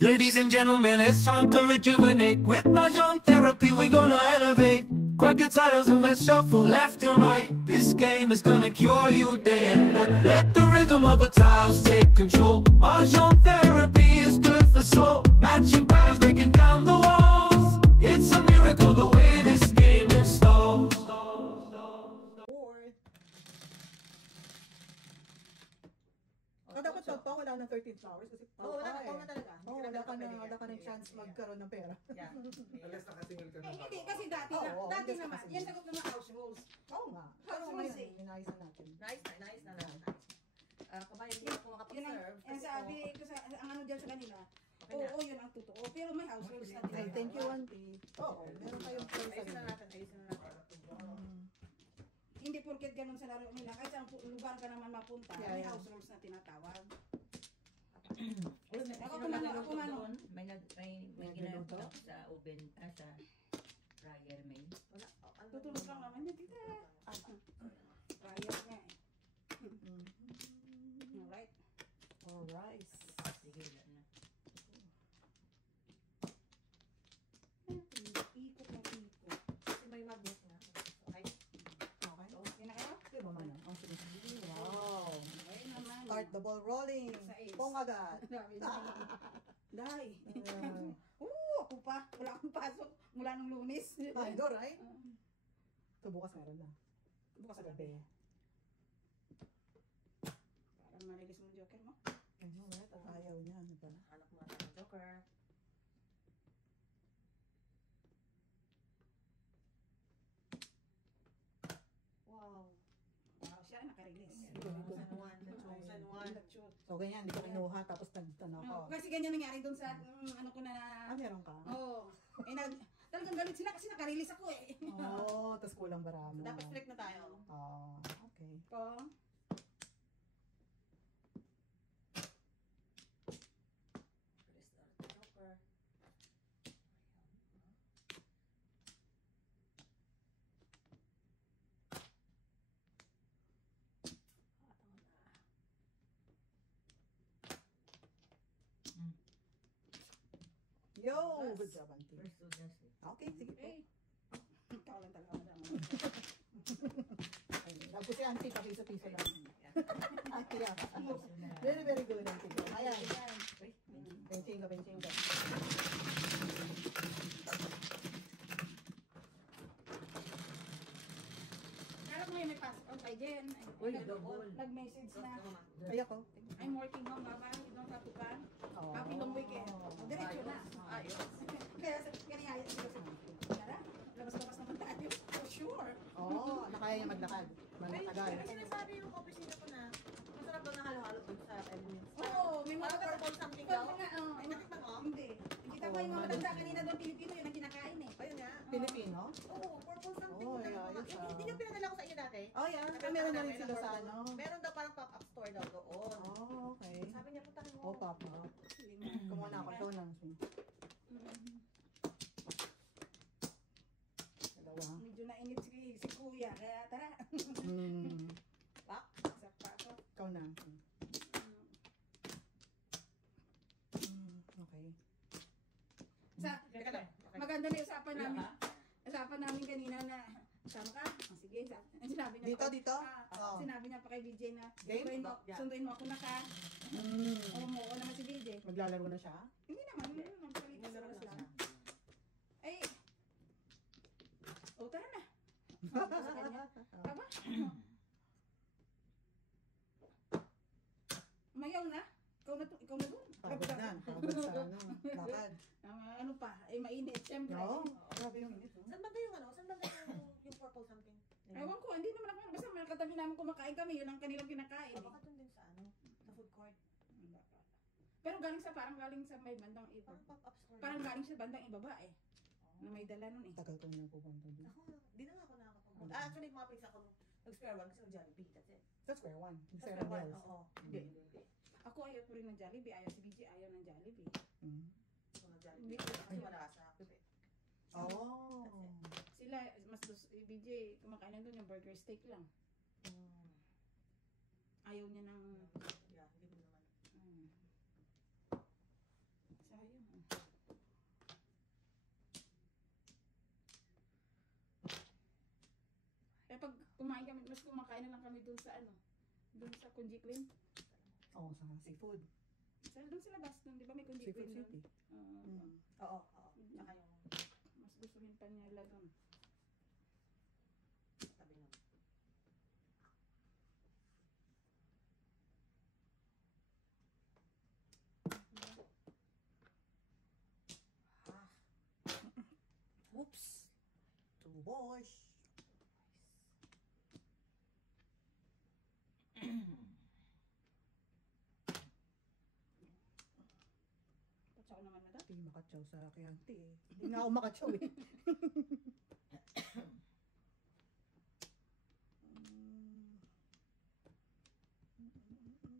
Ladies and gentlemen, it's time to rejuvenate. With Mahjong therapy, we're gonna elevate. Grab your titles and let's shuffle left and right. This game is gonna cure you day and night. Let the rhythm of the tiles take control. Mahjong therapy is good for soul. Matching patterns, breaking down the walls. It's a miracle the way this game installs. Dapat to, wala ng 13 flowers kasi wala na talaga. wala ka ng chance magkaroon ng pera. Yeah. Alas nakasingle ka na ba? Hindi, kasi dati naman, yan sagot ng mga house rules. Oo nga. House rules eh. Inayos na natin. Nice na lang. Kabayan, hindi ako Yun makapag-serve. ang sabi ko sa, ang ano dyan sa kanila, oo, yun ang totoo. Pero may house rules na Ay, thank you, Auntie. Oo, meron tayong Ayusin na natin. Hindi porket ganun sa laro nila, kahit sa lugar ka naman mapunta, may house rules na tinatawag. Ako kumano. May ginagawa ako sa oven, sa fryer may. Tutulog lang naman yun, tita. Kaya nga eh. Alright. Alright. Sige, wala na. Ikot ng ikot. Kasi may magnet na. Okay? Okay. Yan na kayo? Di ba man? Ang sige. Wow. Okay naman. Start the ball rolling. Sa is. Pong agad. Dai. Ako pa. Wala akong pasok mula nung Lunes. Ay, do, right? So, bukas meron na. Bukas Sa sa gabi. gabi. Parang marilis mo yung joker mo. Ano, right? Ang ayaw niya. Ano ba? Anak mo ng Joker. Wow. Wow, siya nakarilis. Chosen one. So, ganyan. Hindi ko kinuha. Tapos nagtanong ako. Kasi ganyan nangyari doon sa ano ko na. Meron ka? Oo. Talagang galit sila kasi nakarilis ako eh. Oo, tapos kulang baramo. Dapat strict na tayo. Okay. Oo. Restart the Joker. Yo! Good job, Auntie. First to last. Okay, sige po. Eh. Ikaw lang talaga madama. Tapos si Auntie, papiso-piso lang. Auntie, yeah. Very, very good, Auntie. Ayan. Benching ka. Kala ko ngayon may pass on kay Jen. Uy, double. Nag-message na. Ay, ako. I'm working home, baba. You don't have to come. Happy long weekend. Diretso na. Ayos. Kaya ganyan sila sa Tara, labas-labas naman tayo. For sure. Oo, nakaya niya maglakad. Matagal. Pero sinasabi yung opisina ko na masarap daw na halo-halo dun sa elements. Oo, may mga Parang purple something daw. Ay, natikman mo? Hindi. Kita ko yung mga matanda kanina doon, Pilipino, yun ang kinakain eh. Ayun nga. Pilipino? Oo, purple something. Oh, Yung yeah, ayos, Hindi yung pinadala ko sa inyo dati. Oh, yan. Meron na rin sila sa ano. Meron daw parang pop-up store daw doon. Oh, okay. Sabi niya, puntakin mo. Oh, papa. Kumuha na ako doon. Dalawa. Medyo nainit si kuya, kaya tara. Pak. Sakpa ako. Ikaw na. Okay. Teka lang. Maganda na yung usapan namin. Usapan namin kanina na sama ka? Sige, sinabi niya Dito? Oo. Sinabi niya pa kay BJ na Game? sunduin mo ako na ka. O mo naman si BJ. Maglalaro na siya? Hindi naman, magpalipas oras lang. Ay, tara na. Sa kanya. Tama? Mayaw na? Ikaw na doon? Pagod na. Pagod sa ano. Lakad. Ano pa? Mainit, siyempre. Oo. Grabe yung init. Saan ba yung ano? Saan ba yung purple something? Ewan ko, hindi naman ako. Basta may katabi namin kumakain kami, yun ang kanilang kinakain. Baka dun din sa ano? Sa food court. Pero parang galing sa may bandang iba. Parang pop-up store. Parang galing sa bandang ibaba eh. Na may dala nun eh. Tagal ko na pupunta doon. Ako, di na nga ako nakakapunta. Actually, mga place ako nag-square one kasi nag-Jollibee. That's it. Sa Square One. Sa Square Square one, One. oo. Hindi. Ako ayaw ko rin ng Jollibee, ayaw si BJ, ayaw ng Jollibee. Ako nag-Jollibee. Kasi wala sa akin. Oh. Sila, mas BJ, kumakain na doon yung burger steak lang. Ayaw niya ng... Yeah, hindi mo naman. Sayang. Mas kumakain na lang kami dun sa ano, dun sa Kunjikwin. Oo, sa seafood. Dun sa labas, dun, di ba may Seafood Kunjikwin dun? City. Oo, oo. Tsaka yung Mas gustuhin pa niya dun. tabi nun. Ah. Oops. To wash. Patsaw naman na Hindi makatsaw sa kayante eh. Hindi nga ako makatsaw eh.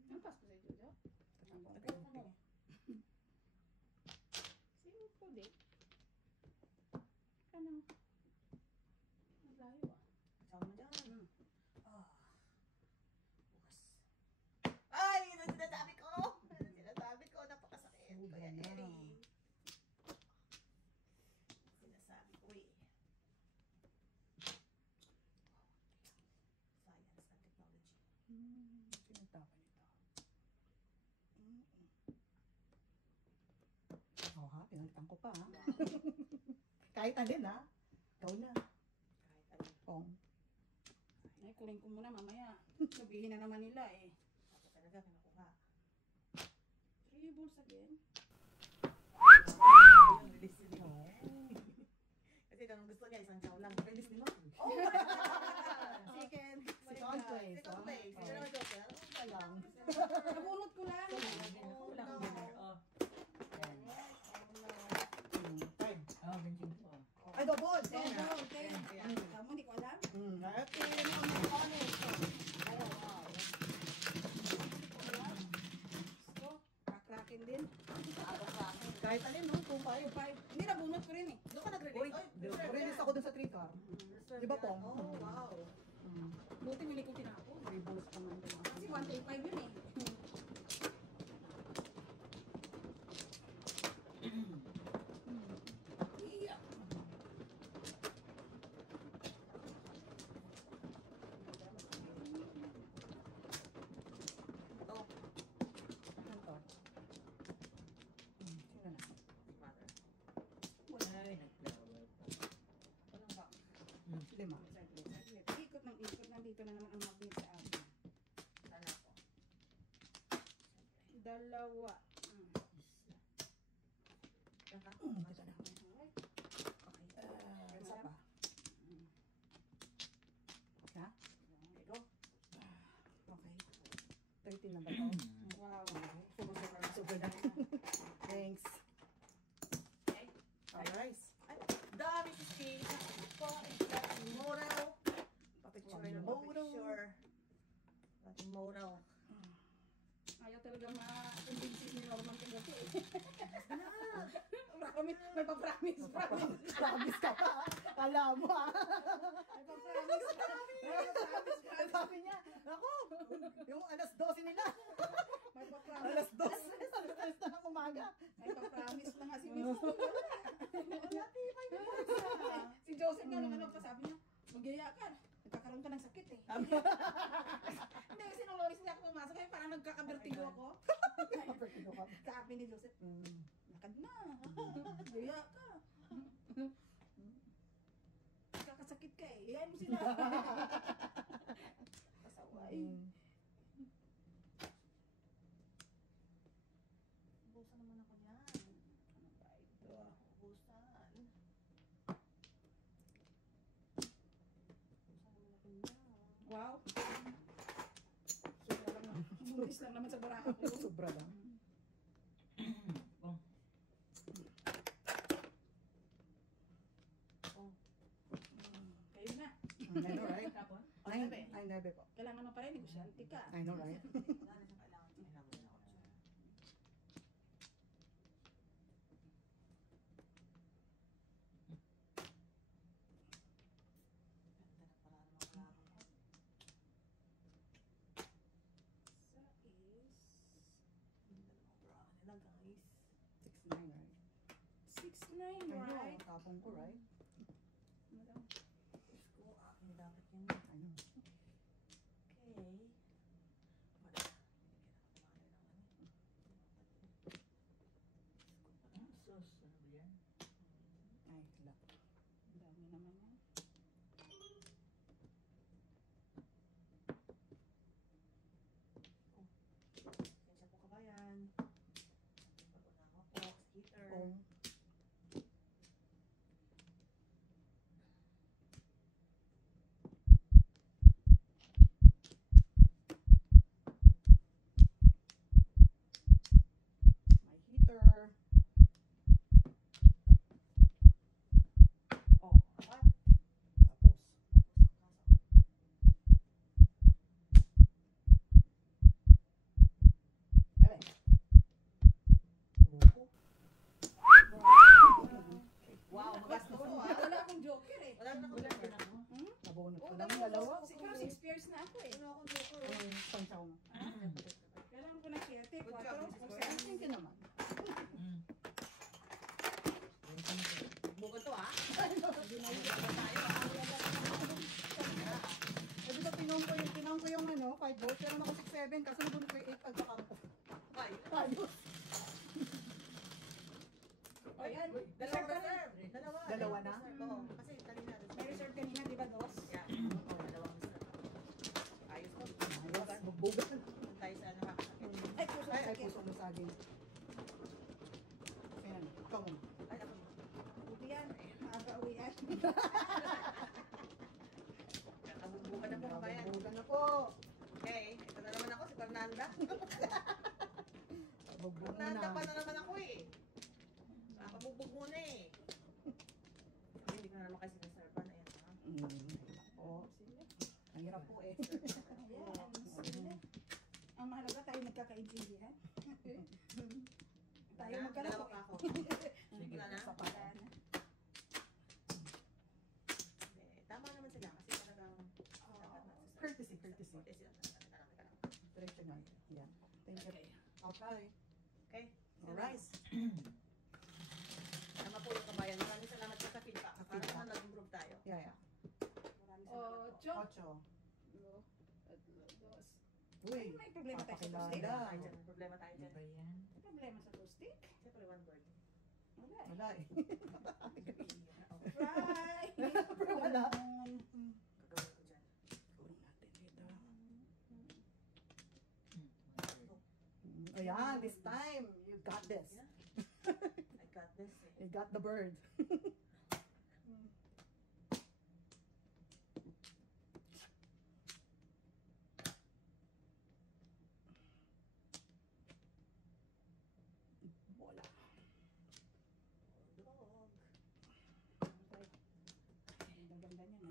Ang pasko sa'yo, Jojo? Tagal ko no. Simple din. Kanang, naglayo ah. Kasama mo dyan. Ah. Bukas. Ay! Yun ang sinasabi ko! Yun ang sinasabi ko. Napakasakit. Kaya na. Eri. Sinasabi ko eh. Science and technology. Sinatapa nito. Oo ha, pinalitan ko pa ha. Kahit alin ha. Ikaw na. Kahit ano. Kong. Ay, kunin ko muna mamaya. Sabihin na naman nila eh. Ako talaga kinukuha. 3 balls again. Yung release din mo. Kasi anong gusto niya, isang chow lang. Release din mo. Oh! Second. Second place. Second place. Oh. Sino naman joker? Sayang. Nabunot ko lang. Kulang dinner. Oh. Yan. Time. Oh, bensin ko. Ay, double. Ten, Ten. go, ten. Kamu, hindi ko alam. Okay. So, kakrakin din. Kahit alin no, 2-5. 5. Hindi, nabunot ko rin eh. Doon ka nag-release? Uy, release ako dun sa 3 car. Di ba, Pong? Oh, wow. Buti huli ko tinapon. 3 balls pa man. Kasi 135 yun eh. Iya. Ito. Ano to? Sino na? Mother. Ay, nag-flower pa. Anong ba? 5. Ikot ng ikot. Nandito na naman ang magnet sa amin. Sana ako. Dalawa. Yan ka? Ito na. Alright. Okay. Isa pa. Ha? Okay, go. Okay. 13 na ba to? Wow. Super na. Thanks. Okay. Alright. Ay, dami si Steve. Ito, dating moral. Papicture na papicture. Dating moral. Ayaw talaga ma-convince ni Norman kagabi eh. Promise, may pa-promise. Promise ka pa. Alam mo ah. May pa-promise. Sabi niya, ako, yung alas 12 nila. May pa-promise. Alas 12. Alas na ng umaga. May pa-promise na nga si Miss. Si Joseph nga nung ano pa sabi niya, magyaya ka. Nagkakaroon ka ng sakit eh. Hindi kasi nung Loris niya ako pumasok kaya parang nagkakabertigo ako. Sabi ni Joseph, lakad na. Magyaya ka. Kakasakit ka eh. Iyain mo sila. Pasaway. Busan naman ako niyan. Ano ba ito? Busan. Busan naman ako niyan. Wow. Sobra lang. Mulis lang naman sa baraka ko. Sobra lang. Oh, Kayo na. I know, right? Tapon. Ay, nebe po. Kailangan mo pa rin, negosyante ka. I know, right? Wala na siyang kailangan. Kailangan mo na ako. Ganda na pala ng mga laro ko. Sa is Ganda ng mga bra nila, guys. 6-9, right? 6-9, I know, right? tapong ko, right? Ano daw? Diyos ko, akin dapat yan. I know. ko yung 5 volts, pero ako 6.7, kaso nabunod ko yung 8 agakang ko. Ay, Ayos. Ayan, dalawa reserve ka na. reserve. Dalawa. Dalawa na? Reserve, oo. Kasi kanina May reserve kanina, di ba, dos? Yeah. Oo, dalawang reserve. Ayos ko. Ayos, magbugan. Tayo sa ano kakasakit. Ay, puso Ay, sakit. puso mo sa akin. Ayan, ikaw mo. Ay, ako. Buti yan. Maaga uwi yan. Nakabugbukan na po kabayan. Magbugan na po. Okay, ito na naman ako, si Fernanda. Magbugan Fernanda na. pa na naman ako eh. Nakabugbog muna eh. Ay, hindi ko na naman kasi sinaservan. Ayan ha. Oo. Ang hirap po eh. Ayan, sige. Ang mahalaga tayo nagkakaintindihan. Tayo Dalawa magkalaro. pa ako. Sige. Wala na? Wala na. Hindi, tama naman sila kasi talagang Courtesy, courtesy. Diretso nga. Yan. Thank you. Okay. Okay. Okay. Alright. Tama po yung kabayan. Maraming salamat po sa feedback. Sa Para feedback. naman nag-improve tayo. Yeah, yeah. Maraming salamat po. 8. 8. Dos. Uy. May problema tayo sa papakilala. acoustic. Tayo dyan. Problema tayo Ano dyan. ba yan? May problema sa acoustic? Siyempre one word. Wala eh. Wala eh. Try! Wala. Gagawin ko dyan. Gawin natin dito. Hmm. Ayan, this time, you got this. Yeah. I got this eh. You got the bird. Wala. Dog. Ang ganda niya na.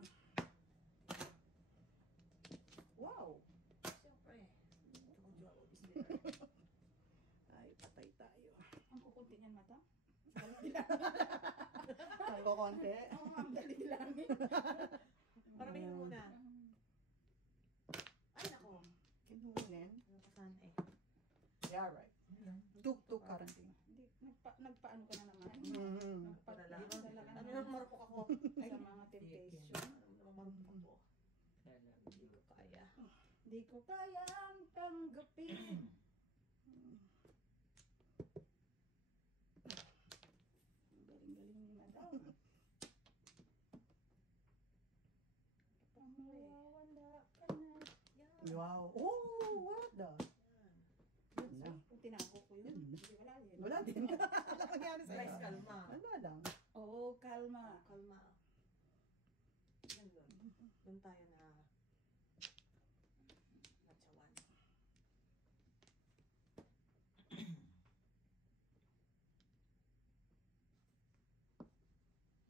Wow. Siyempre. Told you I will be there. Ay, patay tayo. Ang kukunti niyan mata. Tayo konti. Oo, ang dali lang. Paramihin mo muna. Ay, nako. Kinunin. Ano pa saan eh. Yeah, right. Tuk-tuk quarantine. Hindi, nagpaano ka na naman. Padala. Nagpadala ka na Ano naman yung marupok ako? sa mga temptation. Ano marupok ako? Kala. Hindi ko kaya. Di ko kayang tanggapin. Ang galing-galing ni madam. Pang mawawala ka na. Yan. Wow. Oh, what the? Yan. Kung tinago ko yun, hindi wala yun. Wala din. Ano nangyari sa'yo? Guys, kalma. Wala lang. Oo, kalma. Kalma. Yan yun. Doon tayo na natsawan.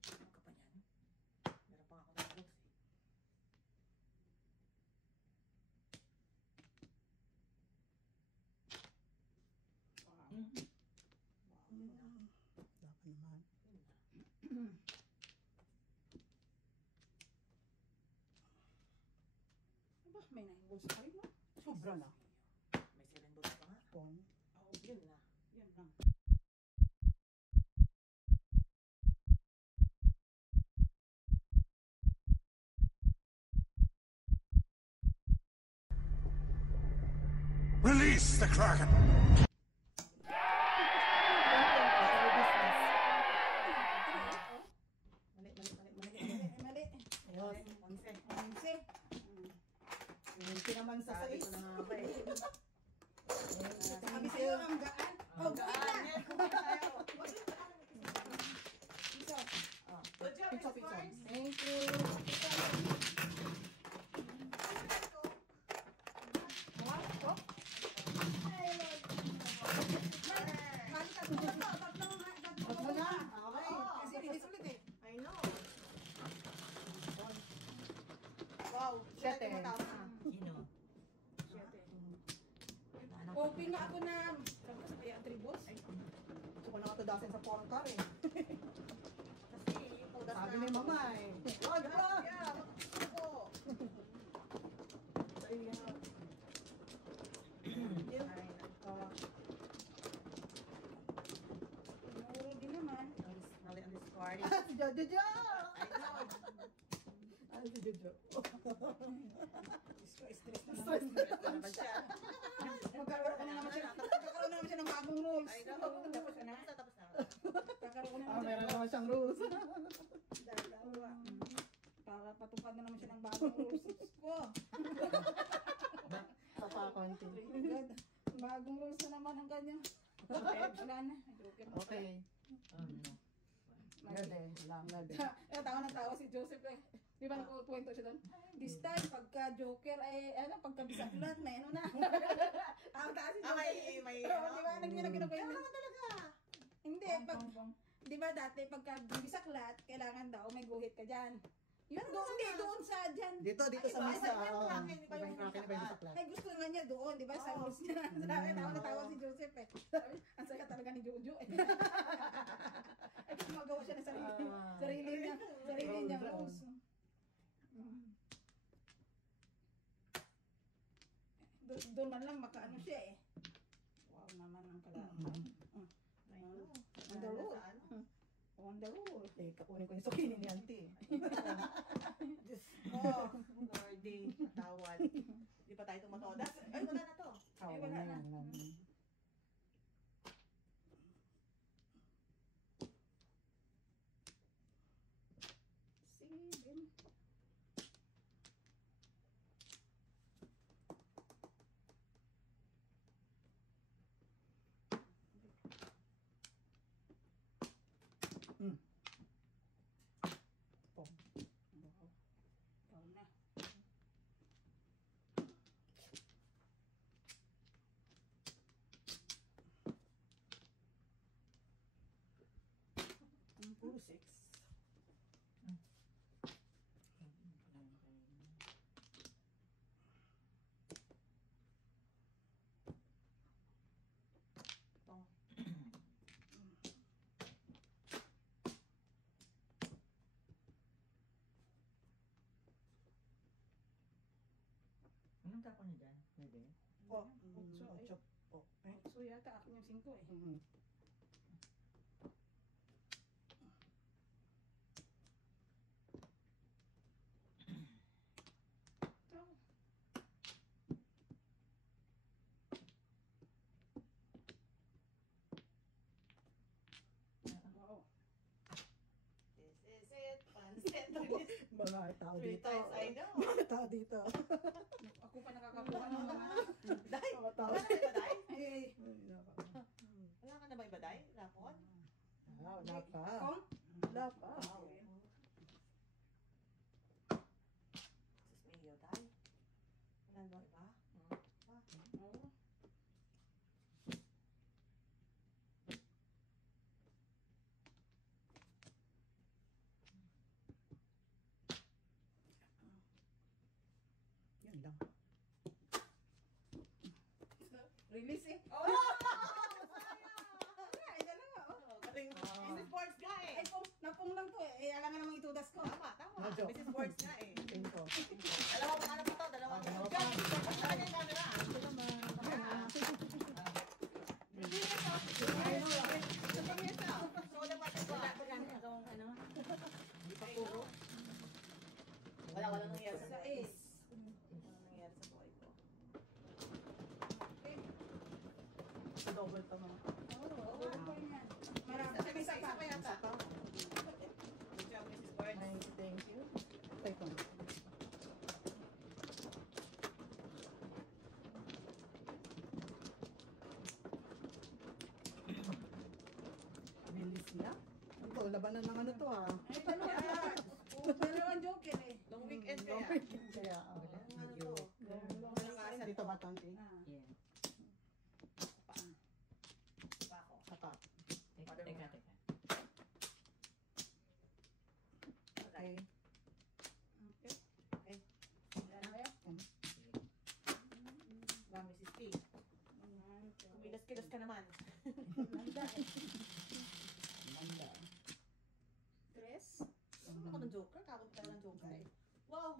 Ano ka pa niyan? Meron pa ako ng books eh. Hmm. Wow, yun na. Dapat naman. Yun na. Aba, may 9 volts pa rin, no? Sobra na. May 7 books pa nga. Pong. Oo, yun na. Yan lang. Release the Kraken! Mali, mali, mali, mali. Mali. Mali, 11. 11. Hindi naman sa Sabi sais. ko na nga ba eh. Sabi sa'yo, ang gaan. Oh, gaan. Gaan, kumain tayo. Isa. Good job, Pizza, Miss pizza. Mars. Thank you. Wag mo na. Okay. Kasi bilis ulit eh. I know. Wow. Siyete. Tumatawa na. Sino? Open nga ako na. Sabi ko sa kaya tribos. Gusto ko na katudasin sa porn car eh. Kasi yung pudas Sabi na ni ako. mama eh. Wag Yeah, pa. yeah, ako. Ayan. Ay, nako. Tinuro din naman. Mali on this party. Si Jojo Jo. I know. Ano si Jojo? Stress na Stress naman. Stress na naman siya. Magkakaroon na naman siya ng bagong rules. Ay, naku. Tapos na. Tapos na. Kakaroon na Ah, naman siya. meron naman siyang rules. Dalawa. Para patupad na naman siya ng bagong rules. Ko. Sa pa konti. Bagong rules na naman ang kanya. Wala na. Joker. Okay. No. Gade. Lang, gade. Tawa na tawa si Joseph eh. Di ba nagkukwento siya doon? This time, pagka Joker ay, pagka bisaklat, may ano na. Tawa si Joseph. May, Oo, di ba? Nagkinukwento. Kaya naman talaga. Hindi, di ba dati pagka bisaklat, kailangan daw may guhit ka dyan. Yun doon, hindi doon sa dyan. Dito sa misa. Iba yung Kraken, iba yung Kraken, iba yung sakla. Ay, gusto nga niya doon, di ba? Sa rules niya. Sabi, tawa na tawa si Joseph eh. Sabi, ang saya talaga ni Jojo eh. Ay, kasi magawa siya ng sarili niya. Sarili niya rules. Doon man lang makaano siya eh. Wow naman ang kalaban. On the road. On the road. Eh, kakunin ko yung sukinin ni auntie. Oh, Lordy, tawad. Di pa tayo tumatodas. Ay, wala na to. Ay, wala na. Seven. Pong. Ikaw na. Puro 6. Anong tapo niya dyan? Pwede? Po. Otso, eh. 8 po. Eh? So yata akin yung 5 eh. Wow. This is it. Pansit. Mga tao Three dito. times I know. Mga tao dito. Ako pa nakakakuha ng mga... Day, Mga tao. wala ka na ba, Day? Ay, Wala ka na ba iba, Day? Lapon? Wala pa. kung? Wala pa. Wow. Sus, Mayo, Day. Wala na ba iba? Oo. Yan lang. Release eh. Oh! Ay, dalawa oh. Galing. Mrs. Sports nga eh. Ay, napong lang to eh. Eh, alam nga namang itudas ko. Tama, tama. Medyo. Mrs. Sports nga eh. 5. Dalawa pa ano pa to? Dalawa pa. Dalawa pa. Galing. Saan yung camera? Ito naman. Hindi na to. Hindi na to. Soda pa ito. Hindi pa puro. Wala nangyari sa Sa buhay ko. is. Wala nangyari sa buhay ko. Sa double pa mga. Oo, pa rin yan. Marami. Isa pa. yata. Good job, Mrs. Sports. Ay, thank you. Tay ko. Bilis niya. Ito, labanan ng ano to ah. Ay, dalawa. Dalawang joker eh. Long weekend kaya. Kaya, Ano to? Malakasan dito ba tangki? Ah. Yeah. pa ako. Saka. Teka. Okay. Okay. Dalawa yan. Ba, Mrs. P. Kumilas-kilas ka naman. Manda eh. Manda. Tres. Ano ka ng joker? Kakot ka ng joker eh. Wow!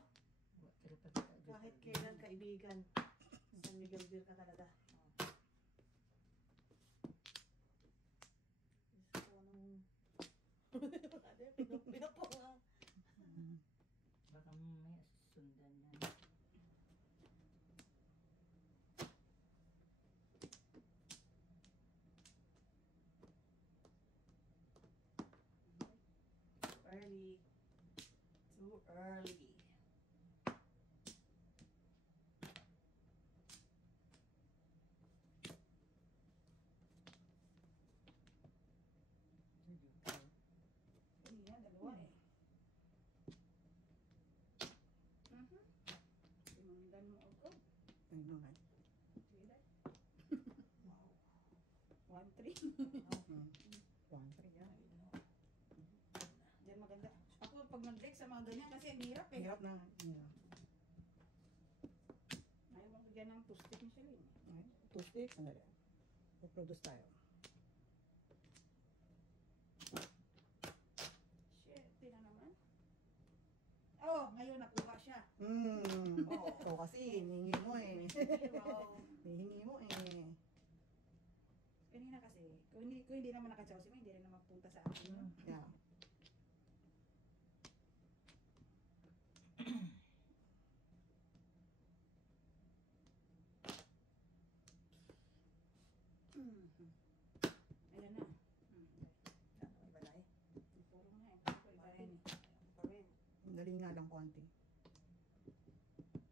Kahit kailan kaibigan. San Miguel Beer ka talaga. Gusto ko nung... Pinapong lang. Baka Too early. Kanina, dalawa eh. Simundan mo ako. Ay, no, ay. Sila. Wow. 1-3. One, three, yan. Diyan maganda. Ako pag nag-deck sa mga ganyan kasi ang hirap eh. Hirap na. Yeah. Ayaw mo bigyan ng two-stick ni Shalene. Okay. Two sticks. Sandali. Mag-produce tayo. Shit, tina naman. Oh, ngayon nakuha siya. Oo. So kasi, hihingi mo eh. Wow. Hihingi mo eh. Kanina kasi, kung hindi naman nakatsaw si May, hindi rin naman punta sa akin. No? Yeah. Ayan na. Ibalay. Puro nga eh. Puro iba rin eh. Pa rin. Dali nga lang konti.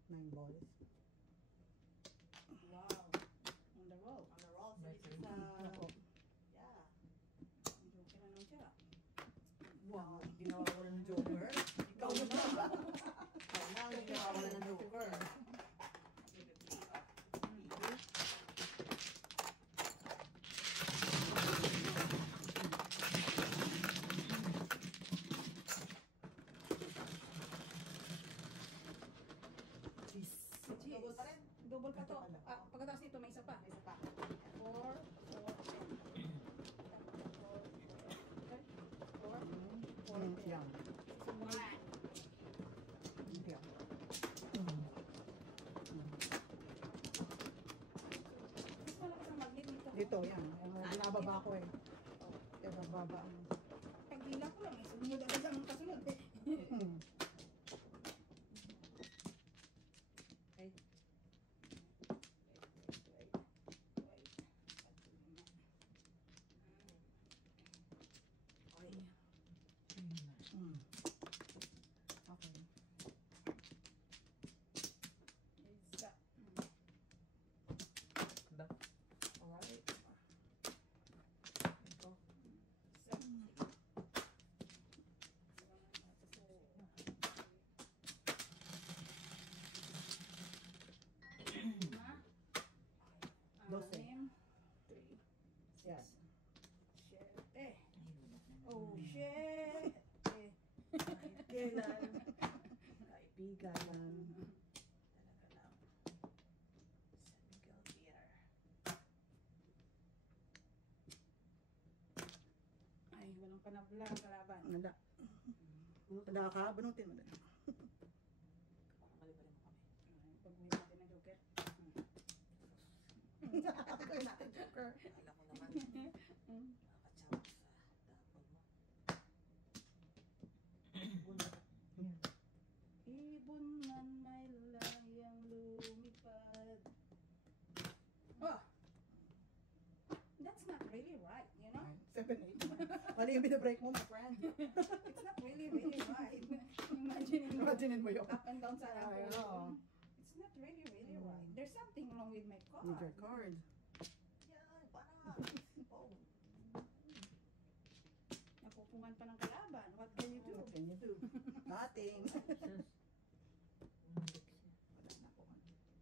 9 balls. Wow. On the roll. On the roll. So My this is Ako. yeah. Joker na naman siya. Wow, hindi nawawala ng joker. Ikaw na. Ikaw na, hindi nawawala ng joker. Jeez. Double pa rin. Double pa to. Ito pala. Ah, pagkatapos nito may isa pa. May isa pa. 4, 4, 10. Yan. Sumunod. Yan. Mas malakas ang magnet nito. Dito, yan. Binababa ko eh. Binababa. Pag hila ko lang eh. Sumunod agad ang kasunod eh. Okay. Okay. Okay. Isa. Alright. Ito. Isa. Lima. Dose. Anim. 3. Yan. Siyete. Oh, shit. Kailan? Kaibigan. Talaga lang. San Miguel Theater. Ay, walang panabla ang kalaban. Wala. Wala ka, banutin mo na. Kakalibalin mo kami. Pag-uwi natin ng Joker. Kaya natin, Joker. Alam mo naman. Nakakatsama sa dapon mo. Ibon man may layang lumipad. Oh! That's not really right, you know? 7, 8. Mali yung binabreak mo, my friend. It's not really right. Imaginin mo yun. Up and down sa I know. It's not really right. There's something wrong with my car. Need your card. Yan, para. Oh. Napupungan pa ng kalaban. What can you do? What can you do? Nothing. Sus. Umalik siya. Wala na po.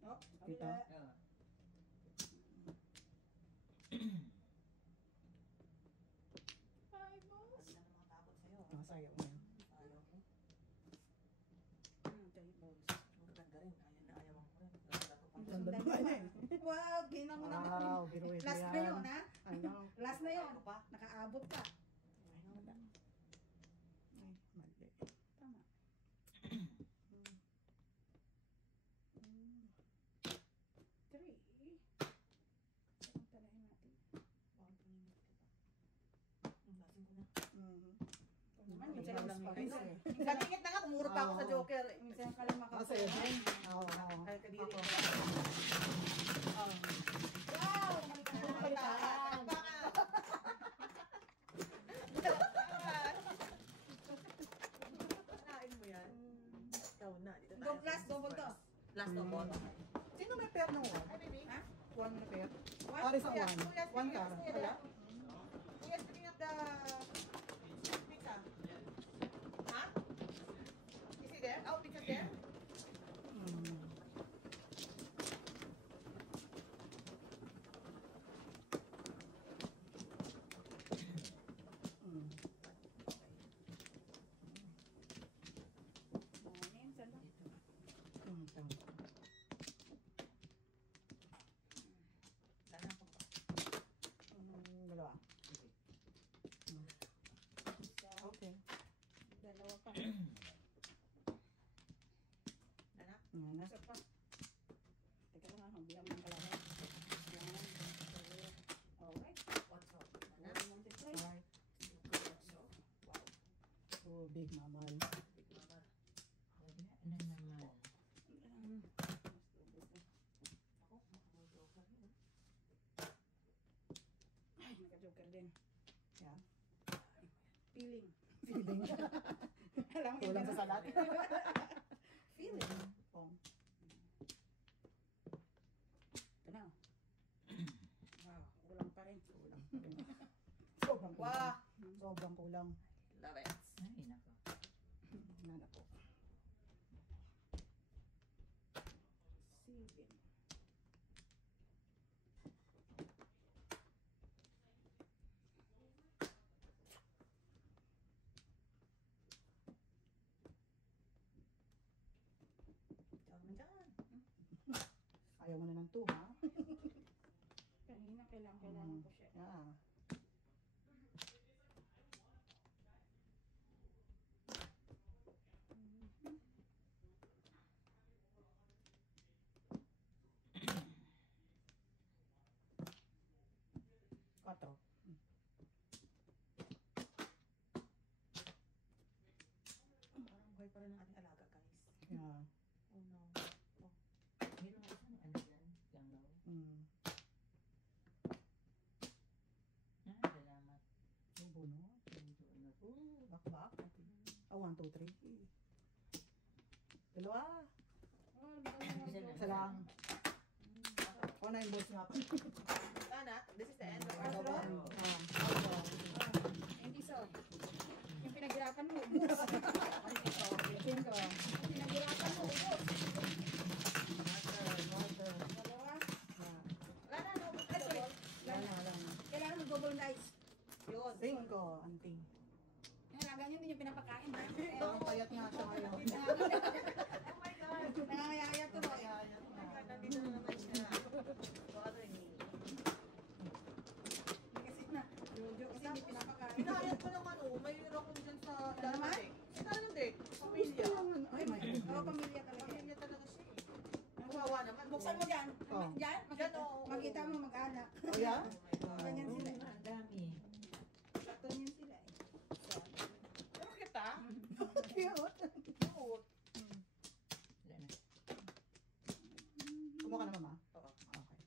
Oh, Dito? kabila. Ah. Five balls. Kasi na naman takot sa'yo. Nakasayaw mo yan. Ayaw mo. Three balls. Magaganda rin. Kaya na ayaw mo rin. Ganda ko pa. Ang ganda ba yan? Wow, ginaw mo naman. Wow, biruin mo Last yan. na yun, ha? I know. Last na yun. Ano pa? Nakaabot ka. I know. Wala. Ay, mali. Tama. Three. Saan tanahin natin? Bakit tumimik ka pa? Lasing ko na. Ito naman, Ay, minsan lang lang pa rin minsan. eh. Nagingit na nga, pumuro pa ako sa Oo. Joker. Minsan ka lang Ako sa'yo makakuha. din. Oo, oo. Ay, kadiri. Ako. Wow! Balitaan. Kanain mo yan. last double to. Last of all. Sino may pair ng 1? Ay, baby. Ha? 1 na pair? What? Pare sa Kuya, 1. kuya, 1 ka. kuya, Wala? Kuya, speaking of the pizza. Huh? Is he there? Oh, pizza's there? Hmm. Hmm. Morning, saan ba? Hmm, tama. Dalawa. Isa, Okay. dalawa pa. Anak? Yan na. Isa pa. Teka lang ha, magbilang ng kalaman. Yan. Alright. What's up? One, one, two, three. Alright. Oh, big mamal. Big mama. Wala na naman. Ako, mag-joker yun. Ay, naka-joker din. Yan. Feeling. Feeling. Alam mo Kulang sa salat. Feeling. Pong. Ito na. Wow, kulang pa rin. Sobrang kulang. Wow! Sobrang kulang. Love it. Ay, nako. Nana po. Seven. Diyan mo dyan. Ayaw mo na ng 2, ha? Kanina kailangan ko siya. Yeah. Quatro. Parang buhay pa rin ang ating alaga, guys. Yeah. Oh no. Meron isang ano yan, yung daw. Mm. Ah, salamat. Bubo, no? Medyo ano po. Back. 1, 2, 3. Dalawa. Oh, dalawa. Isa lang. Oh, 9 balls nga pa. Anak, this is the end of Ano our ba? vlog. Hindi so. Yung pinaghirapan mo, ubos. King ka. Yung pinaghirapan mo, ubos. Water. Dalawa. Yeah. Wala na, no? Ay, sorry. Wala. Kailangan mag-double dice. Yun. 5, auntie. Yung alaga niyo, hindi niyo pinapakain. Ha? Ang payat nga siya ngayon. Oh my God. Nangangayayat to. Oh my God, nandito na naman siya. Bother me. Kasi na, Jojo, kasi hindi pinapakain. Hinahayat ko naman, oh. Mayroon ako dyan sa naman? dalaman. Ano din? Pamilya. Ay, may. Oo, pamilya talaga. Pamilya talaga siya eh. Kawawa naman. Buksan mo dyan. Oh. Dyan, Dyan, oo. makita mo mag-anak. Oh, yeah? Ganyan sila eh. Ang dami. Ganyan sila eh. Pero kita? Cute. Cute. Wala na. Kumuha ka na, mama? Oo. Okay.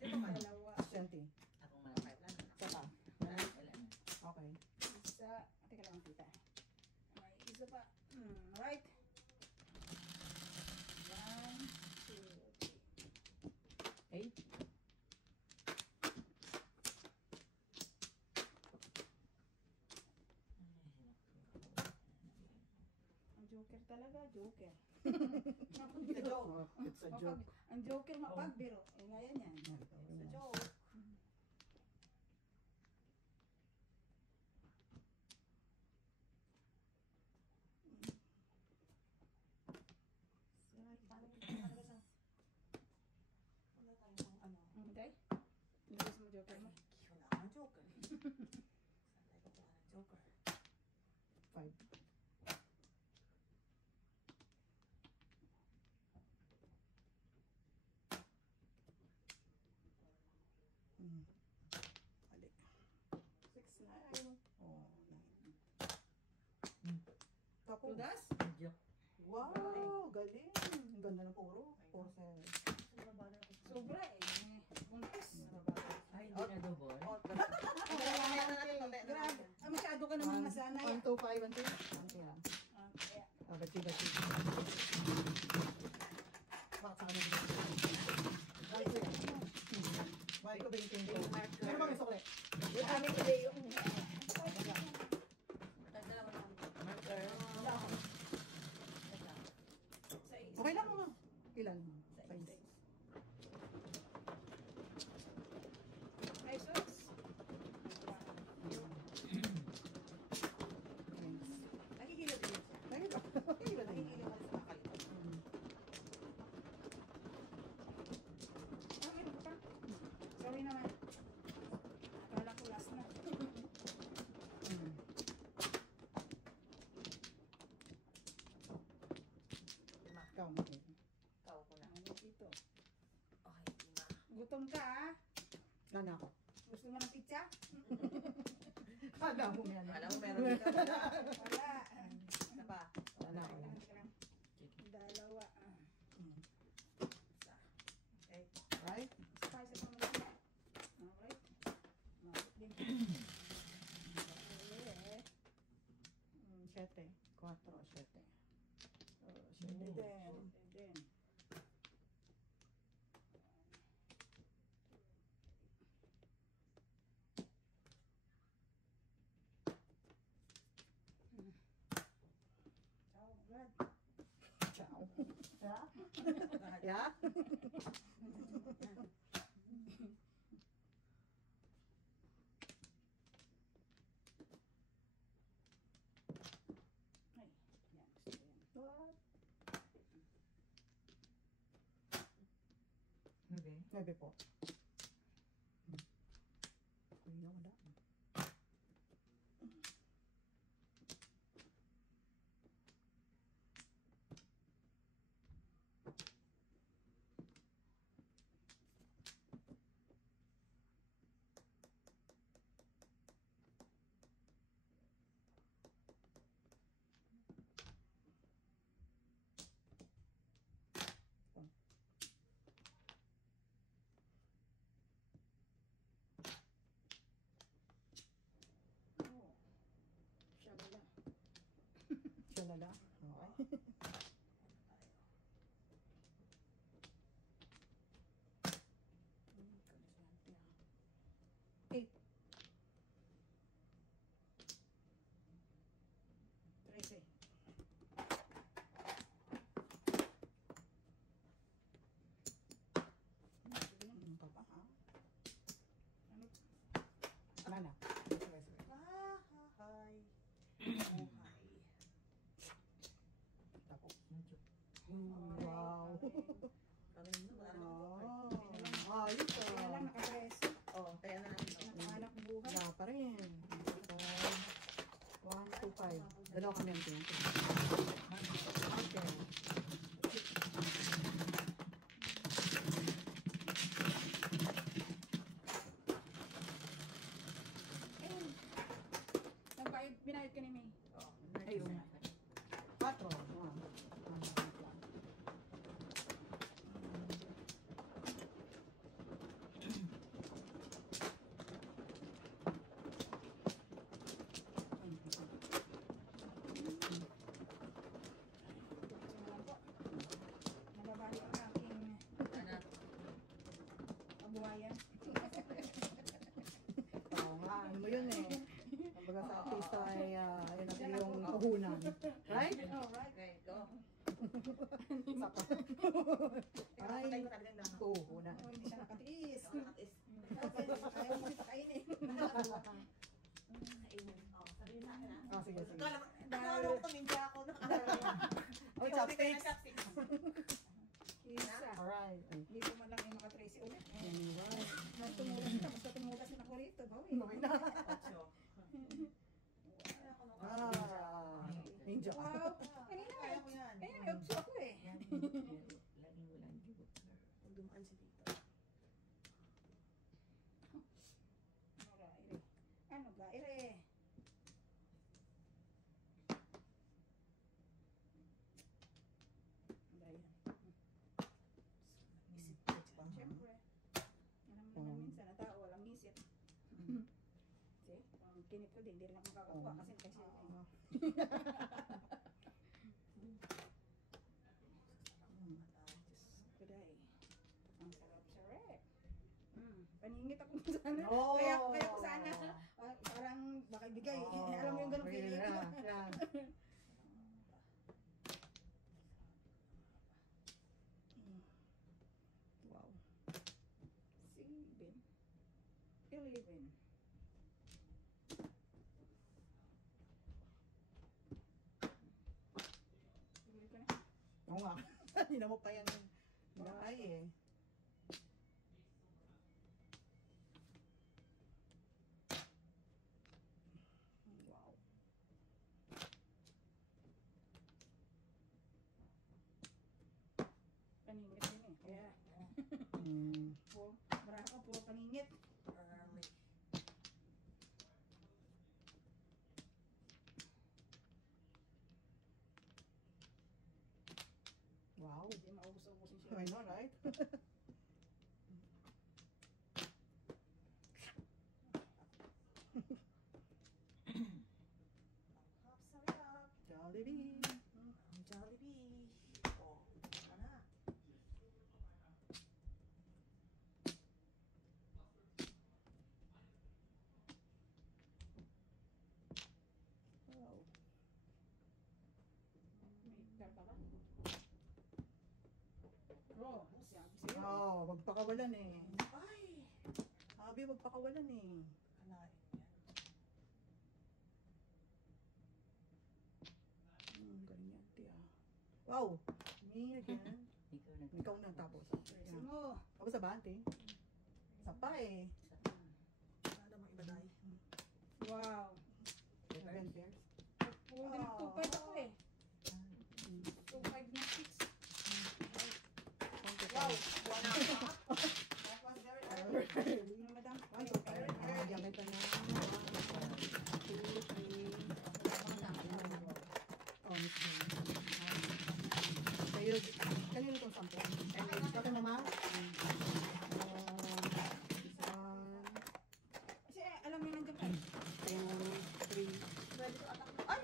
Sino ka? Dalawa. Shanty. Ako malaki. Wala na. Isa pa. Wala na. Okay. Isa. Teka lang, tita. May isa pa. Right. 1, 2, 3. Ay, Ang joker talaga, joker. It's a joke. Oh, it's a joke. Ang joker mapagbiro. Eh, ngayon yan. It's a joke. Wala tayong ano. Okay? Nilabas mo joker mo. Wala akong joker. Saan tayo kukuha ng joker? 5. Balik. 6 na. Ayun. Oh, 9. Hmm. Tapos. Tudas? medyo. Wow, galing. Ang ganda ng puro. Puro sa... Sobra eh. Buntis. Ay, hindi na double. Oh, Grabe. Ah, masyado ka namang nasanay. 1, 2, 5, 1, 2. Okay, ah. Ah, kaya. Bachi. Sana ako. Gusto mo ng pizza? Kala mo yan. Alam mo, meron dito. Wala. Wala. Ano ba? Sana ako. Dalawa. Okay. Right? Spice ito mo lang. Alright. Din. Siyete. 4, 7. Din. Din. Oh, God. Ciao. Yeah? Ay, yan. Gusto ko yan. Okay. 9 po. Kuya, wala. Oh. Siya wala. Siya na lang. Okay. Eight. 13. Ano pa ba, ha? Ano? Wala na. Bahay. Buhay. Tapos. Wow. Wow. Kami nyo, wala naman po. Oh, ayos Kaya lang ah. naka-dress. Oo, kaya na natin ito. Nakahanap ng buhay. Wala pa rin. 1, 2, 5. Dalawa kami ang tingin. Okay. Ayun. Nagbayad, binayad ka ni May. Oo. Ayun. 4. Nababali ang aking Anak. kabuhayan. Oo nga, ano mo yun eh. Kumbaga sa artista ay yun ang iyong puhunan. Right? Alright. Okay, go. Saka. Ay, Ay, ko talagang lang. puhunan. Oh, hindi siya nakatiis. Ako nakatis. Okay, ayaw mo kita kainin. Oh, sabihin sa akin, ha? Ah, sige, sige. Akala ko tumingga ako. Oh, chopsticks. Isa. Alright. Ay, Hindi ko man lang yung makatrace ulit. anyway. Nang tumulas ka, basta tumulas na ako rito. Bawi. Bawi na. Ocho. Ah, ninja. Wow. Kanina Kaya ko yan. may obso ako eh. Laging walang joke. Kung dumaan si Tito. Alright. Ano ba? Ire. Dahil. Isip ko pa. Siyempre. Alam mo naman minsan na tao walang isip. See? Ang kinip ko din, hindi rin ako makakakuha kasi kasi Ah. today. Ang sarap-sarap. Paningit ako sana. Oh. Kaya ko sana. Parang baka bigay. Alam mo yung ganun feeling ko. Yeah. Wow. 7. 11. Tuloy ko na. Oo nga. Hindi na mo pa yan. Ay eh. Wow. Paningit din eh. Kaya, Mm. puro, marami ka puro paningit. ubus-ubusin siya. I know, right? Hops, hurry up. Jollibee. Jollibee. Oh, tama na. Wow. May darba ba? Bro, sabi sa'yo. Oh, magpakawalan eh. Ay! Sabi, magpakawalan eh. Kanain yan. Ganyan, tiya. Wow! Me again. Ikaw na. Ikaw na tapos. Ayusin mo. Tapos sa bante. Isa pa eh. Sana mang iba tayo. Wow. 7 pairs. Huwag din Wow. 2.5 ako eh. 2.5 na 6. Wow! Buwan na ako. That was very early. Ano madam? Gamay pa na. 1, 2, 3. Oh, Miss Jane. Kanino itong sample? Ito naman? Kasi alam mo yung nandiyan pa eh. 2, 3. Pwede ko atak. Ay!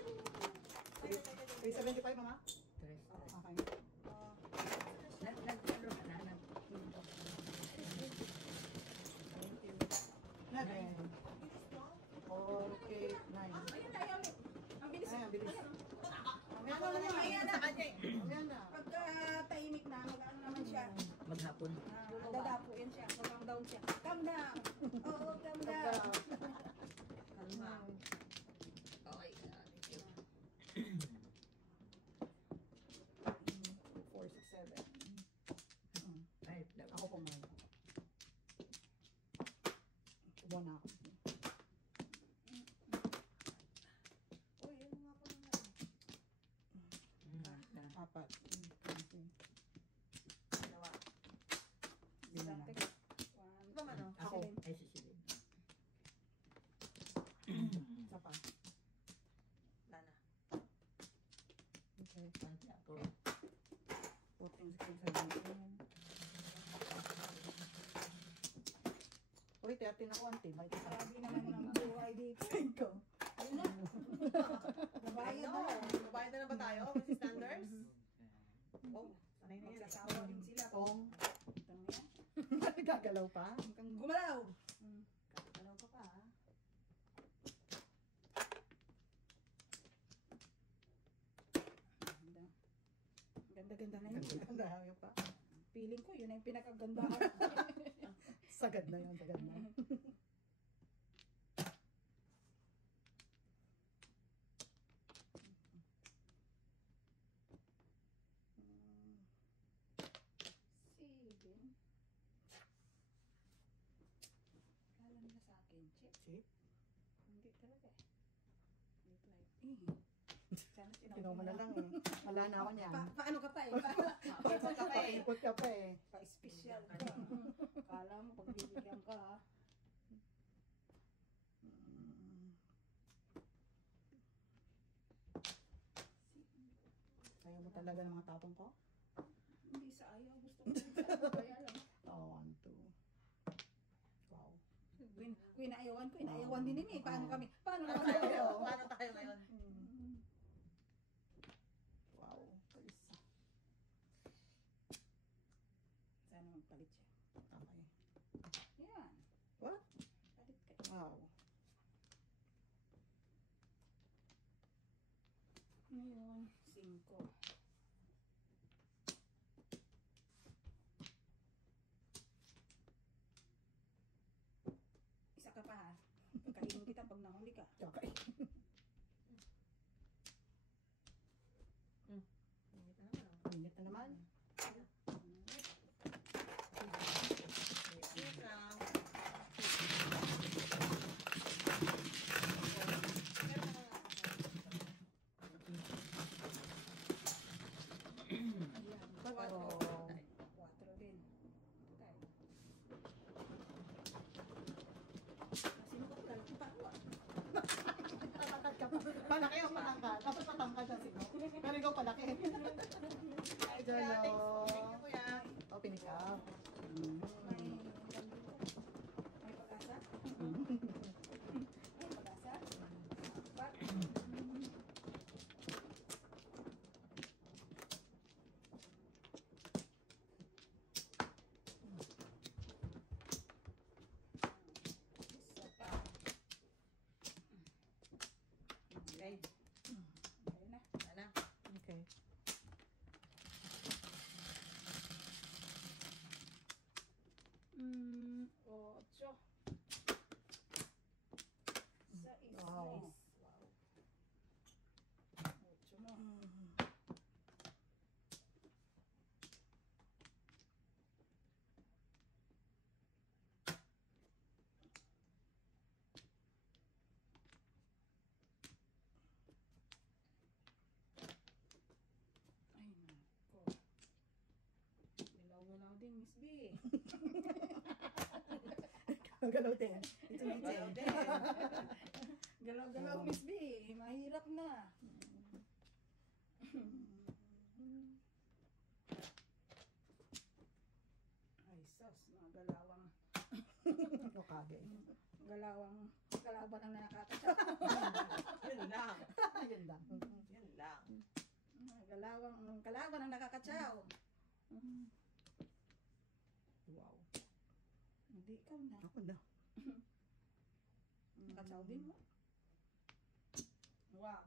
375, mama? Tres. Okay. Nag-ano ka na? Seven. Okay, 9. Ayun na, ayun. Ang bilis. Ay, ang bilis. Ano na naman yan sa kanya eh. Ayan na. Pagka tahimik na, mag-ano naman siya. Maghapon. Dadapo yan siya. Mag-calm down siya. Calm down. Oo, calm down. Kalma. Okay. Thank you. 4, 6, 7. Ay, Ako pumal. Kuha na ako. Uy, yun nga pa naman. 4. Dalawa. Something. Ito man o. Ako. Ay, sisilin. Isa pa. Wala na. Okay. Konti ako. 14, 16, 17. Uy, 13 ako, auntie. May isa. Sabi naman ng buhay dito. Ikaw. Ayun na. Nabayad na. Babayad na ba tayo? Mrs. Sanders? Oh, sanay na yan. Magsasawa din sila. Pong. Ito na yan. Gagalaw pa. Hanggang gumalaw. Dalaw ka pa ha. Ganda-ganda na yun. Gagalaw pa. Feeling ko yun ay pinakagandaan. Sagad na yun, sagad na. Seven. Kala nila sa akin, chip. Chip. Hindi talaga eh. Hindi like, sana Tinaw mo na lang eh. Wala na ako niyan. Paano ka pa eh? Paikot ka pa eh. Ikot ka pa eh. Pa-special ka. Kala mo pagbibigyan ka ha. Ayaw mo talaga ng mga tapong ko? Hindi sa ayaw. Gusto ko sa kaya lang. Oh, 1, 2. Wow. Inaayawan ko. Inaayawan din eh. Paano kami? Paano Paano naman tayo? tayo? Paano tayo ngayon? Wow. Guys. Sana magpalit siya. Okay. Yan. What? Palit ka. Wow. Ngayon, 5. Isa ka pa ha. Kainin kita pag nahuli ka. Okay. Init na naman oh. Minute na naman. Init lang. Pero, 4 din. Okay. Sino ka pala? palaki o patangkad? Dapat patangkad na siguro. Pero ikaw palaki. Ay, Jolo. Thank you po pinik up. May pag-asa? May pag-asa? Apat. Isa pa. Okay. Ayun na. Ano? Okay. Ocho. Sais. Wow. Ocho mo. Ay, nako. Galaw-galaw din, Miss B. Ang galaw din. Itin-itin. Galaw-galaw, Miss B. Mahirap na. Ay, sus. Mga galawang, Okage. galawang, kalaban ang nakakatawa. Yun lang. Ayun lang. Yun lang. Galawang, kalaban ang nakakatsaw. Wow. Hindi, ikaw na. Ako na. Nakatsaw din mo. Wow.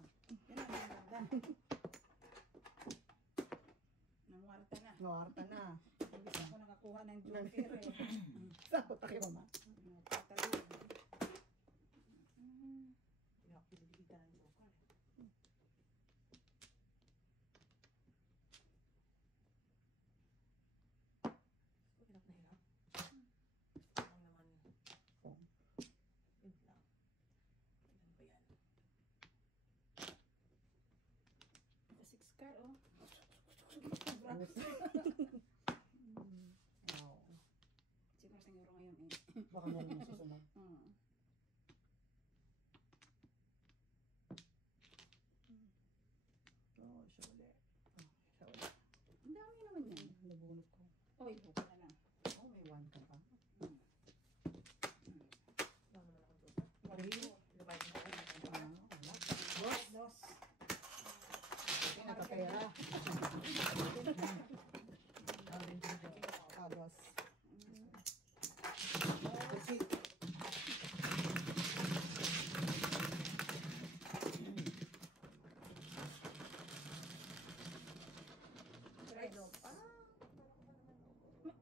Yan ang ganda. Nanguwarta na. Nawarta na. Hindi ako nakakuha ng joker eh. Saan ko tayo, mama? Tatalin. Hindi ako pinilita ng joker. Hirap na hirap. Ang naman. Oh. Yun lang. Ilan ba yan? Six car oh. Wow. Siguro siguro ngayon eh. Baka meron yung susunod. Oh, siya ulit. Oh, siya ulit. Ang dami naman yan. Nabunot ko. Oh, ibo ka na lang. Oh, may one ka pa. Wala naman akong joker. Three. Lumayan na ako. Ah, wala. Dos. Okay, nakapera. Ang rin din joker. Agos. Mm. Kasi, Tres.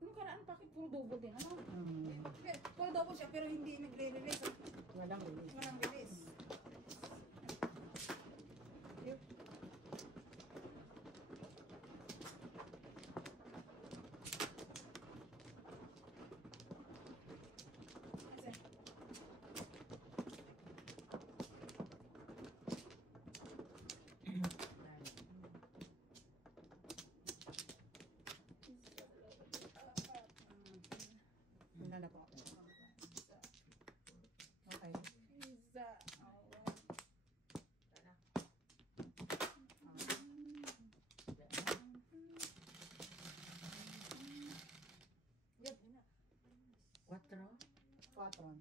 Nung karaan bakit puro double din? Ano? Puro double siya pero hindi nagre-release. walang release. Walang release. Kasi, Wala na po ako. Okay. Isa. Alright. Yan, yun na. Quatro. Quatron.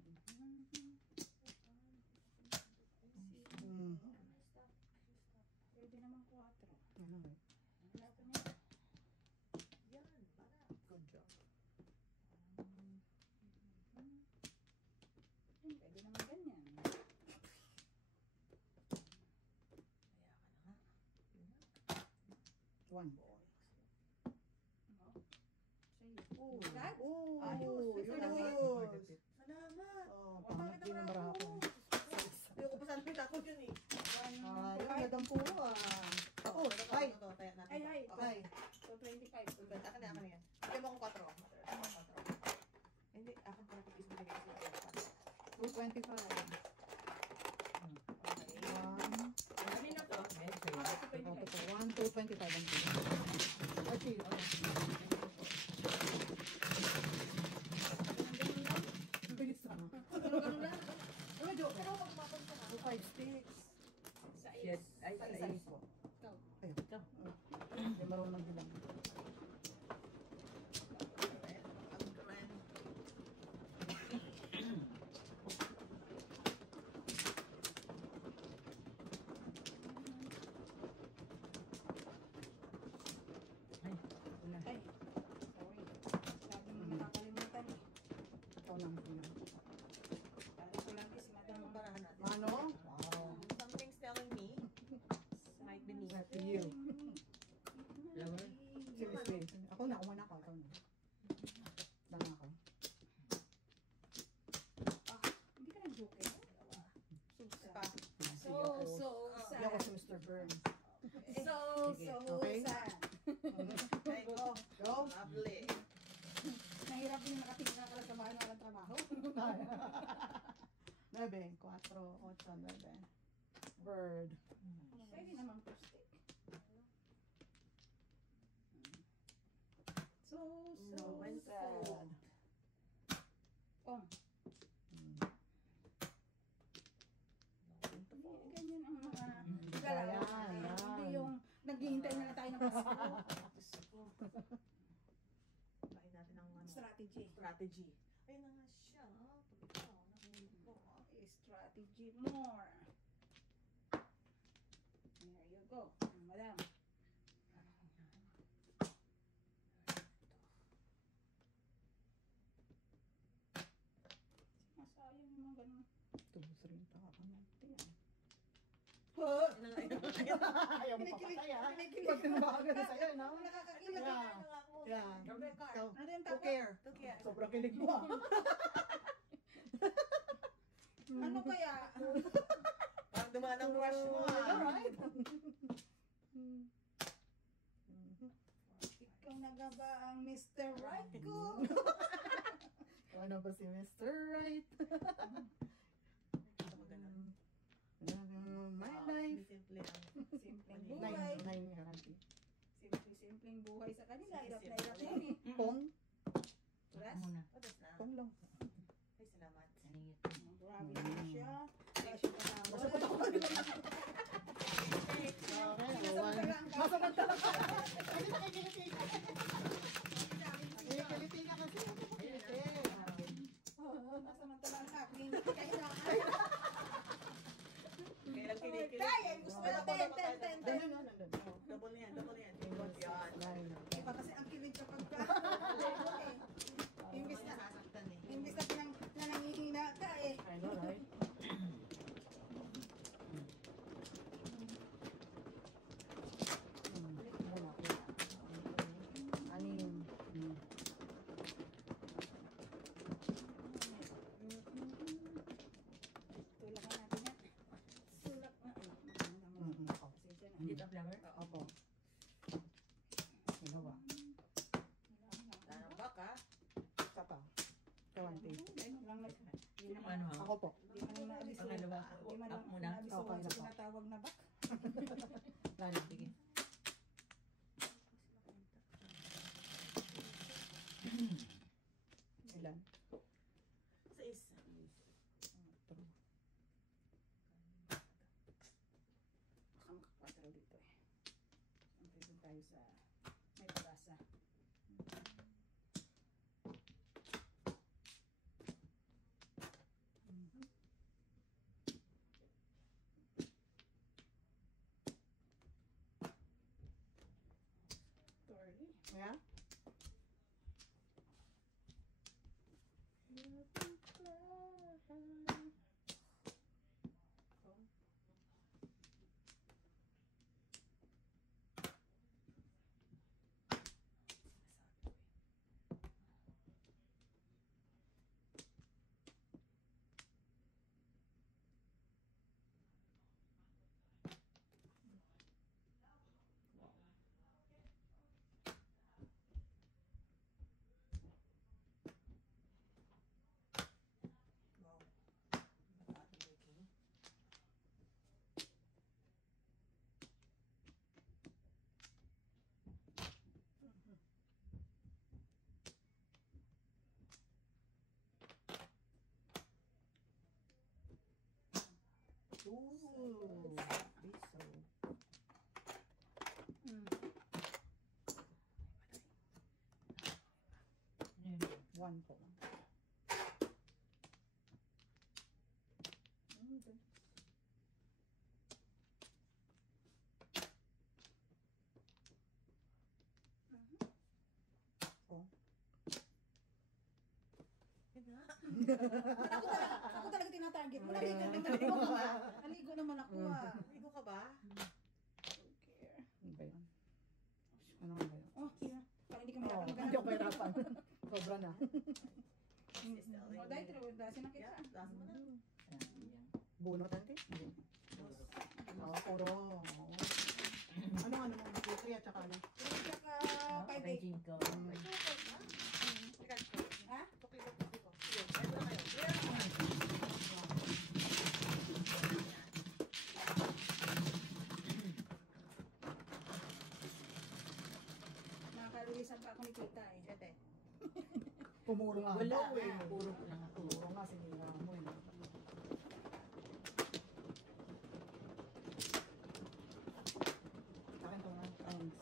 Pwede naman 4. Ano eh. Wala pa niya. Yan, para. Good job. Pwede naman ganyan. Kaya ka na nga. Yun na. One ball. Sa'yo. Oh, Agad? oh, Ayos. yun Ayos. ayos. Salamat. Oh, pangat din ang barako. Ayoko pa sana ako yun eh. Ah, yun, madam puro ah. Ako, ay, Ito, taya natin. Ay, ay. ay. So, 25. Akin na, akin na yan. Bigyan mo akong 4. Hindi, akin pala pag isbigay ko sa 225. Okay. Kanina to. Okay, 25. 1, 225 ang pila. Ay, pila. Ang bilis na. Ganun lang. Ano, joke? Pero pag mapunta ka, 2, 5 sticks. Sa Shit. Ay, Sa ay. isa po. Ikaw. Ayun. Hindi marunong magbilang. ikaw lang muna. Pare ko lang si Madam. Barahan natin. Ano? Wow. Something's telling me. Might be me. Back to you. Flower. Si Miss Grace. Ako na, umana ako. Ikaw na. Dama ako. Hindi ka nag-joke. Pa. Sad. Ako si Mr. Burns. Okay. Sad. Ay, go. Go. Lovely. Nahirap din nakatingin na pala sa bahay na walang trabaho. 9, 4, 8, 9. Bird. Pwede naman po stick. So No, and Sad. Oh, ganyan ang mga galaw. Yan. Hindi yung naghihintay na lang tayo ng Pasko. Bahin natin ang ano, Strategy. strategy. Ayun na nga siya. Pagkita, nakulit ko. Strategy more. There you go, madam. Masayang yung mga ganun. Tubos rin pa ako natin. Ayaw mo papatay ha? Pag tinabagan na sa'yo, no? Nakakakilig. Yeah. Yeah. Ikaw, Ano yung who tapos? care? Okay. Sobrang kilig mo ha? Ano kaya? Parang dumaan ang crush mo ah. Alright. Ikaw na nga ba ang Mr. Right ko? Ano ba si Mr. Right? Ito mo ganun. My life. Simple lang. Simpleng buhay. 9 garanti. Simpleng buhay sa kanila. Hirap na hirap yan eh. Pong. Tulas? Muna. Odas na. Pong lang. Ay, salamat. Ano yun? Grabe naman siya. Wala siya Basta patawad. pa ako. Masamantala ka. Kasi nakikiliti ka. Nakikiliti ka kasi. Nakikiliti. Nasamantala ang akin. Kailangan. Kaya lang kinikili. Kaya, gusto ko na 10. Doon yun, nandun. Double na yan, double na yan. Yan. Iba kasi ang kilig kapag ka. Imbis na, Nasasaktan eh. imbis na nangihina ka eh. I know, right? Tulak na natin yan. Sulak na. Pasensya na. Dito flower? Opo. Ginawa. Nanambak ah. Isa pa. Kawanti. Lang na. Sino ano ha? Ako po. Di man lang naabiso. Pangalawa. Di man lang Up muna. naabiso Okay na sa po. tinatawag na bak. Lalo. Sige. Ilan? Sa isa. True. Baka makapatalo dito eh. Siyempre doon tayo sa may pag-asa. Sorry. Yeah? Wow. Mataas ang making. Ooh. Piso. Mm. Ano yun? 1 po. Okay. Oh. Yun na. Ako talaga tinatarget mo. Naligo naman ako ah. Ligo ka ba? Ano ba yan? Ano nga ba yan? Oh, yeah. Para hindi ka Oo, mahirapan hindi ako mahirapan. Sobra na. Oh, dahil dasin na kita. Yeah, lasa mo na. Bunot natin? Oo, puro. Ano mo? Bakery at saka ano? Tsaka 5 day. Raging ko. Ha? Nakalilisan pa ako ni tita eh. Pumuro nga. Wala ako eh. na. Puro ko lang ako. Puro nga, sinira mo eh. Akin to nga. Thanks.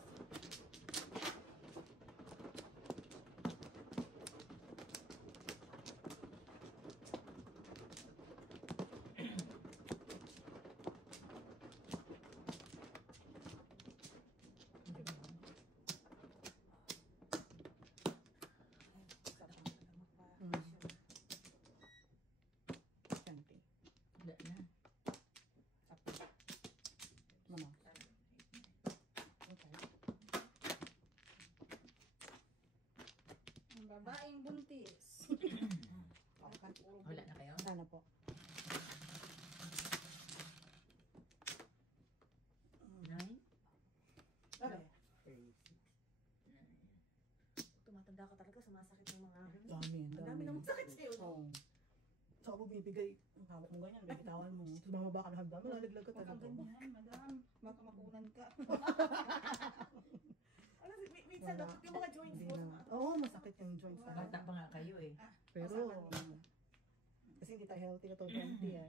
Sante. Wala na. Mama. Okay. Ang babaeng buntis. Okay. Wala na kayo? Sana po. Nine? Okay. Tumatanda ka talaga, sumasakit yung mga... Dami. Ang dami namang sakit sa'yo. Oo. Saka mo bibigay, ang hawak mo ganyan, bibitawan mo. Tapos bumaba ka ng hagdan, malalaglag ka Huwag kang talaga. ganyan, madam. Baka makunan ka. Alam, minsan Wala. yung mga joints Hindi mo. na. Oo, masakit yung joints Wala. Bata talaga. pa nga kayo eh. Pero, Masakan. kasi hindi tayo healthy na to 20 eh.